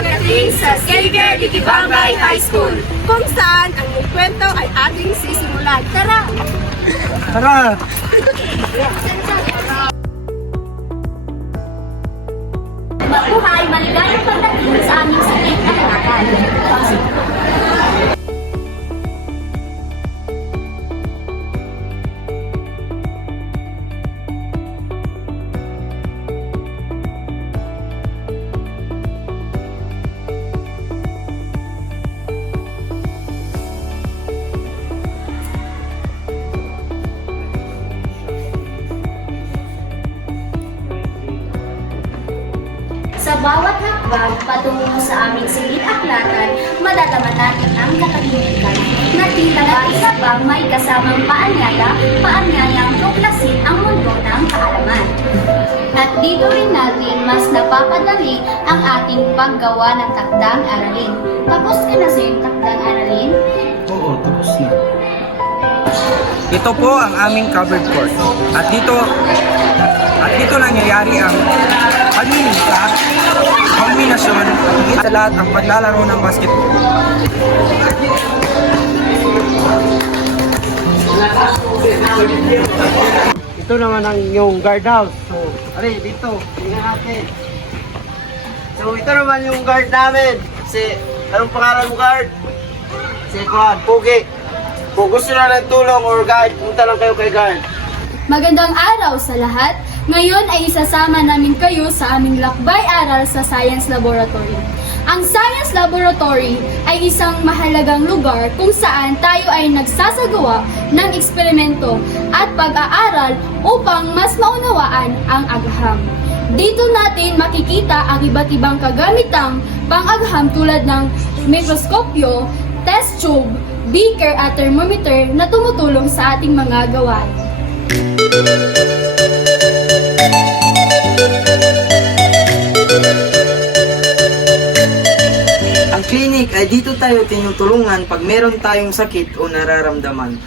darating sa Xavier de Quibambay High School, kung saan ang kwento ay ating sisimulan. Tara! Tara! Mabuhay, maligayang pagdating sa aming sakit na kalakal. Sa bawat hakbang patungo sa aming silid-aklatan, madalaman natin ang katahimikan na tila bang may kasamang paanyayang tuklasin ang mundo ng kaalaman. At dito rin natin mas napapadali ang ating paggawa ng takdang aralin. Tapos ka na sa iyong takdang aralin? Oo, tapos na. Ito po ang aming covered court. At dito nangyayari ang pagmimika, kombinasyon, at higit sa lahat ang paglalaro ng basketball. Ito naman ang yung guardhouse. So, dito, tingnan natin. So, ito naman yung guard namin. Anong pangalan mo, guard? Si Juan, Pugi. Kung gusto na ng tulong or guide, punta lang kayo kay guard. Magandang araw sa lahat! Ngayon ay isasama namin kayo sa aming lakbay-aral sa Science Laboratory. Ang Science Laboratory ay isang mahalagang lugar kung saan tayo ay nagsasagawa ng eksperimento at pag-aaral upang mas maunawaan ang agham. Dito natin makikita ang iba't ibang kagamitang pang-agham tulad ng mikroskopyo, test tube, beaker at thermometer na tumutulong sa ating mga gawain. Ang clinic ay dito tayo tinutulungan pag meron tayong sakit o nararamdaman.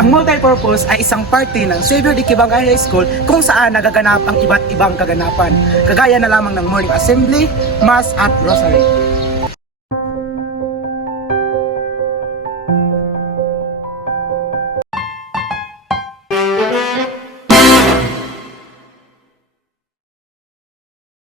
Ang multipurpose ay isang parte ng Xavier de Quibambay High School kung saan nagaganap ang iba't ibang kaganapan, kagaya na lamang ng morning assembly, mass at rosary.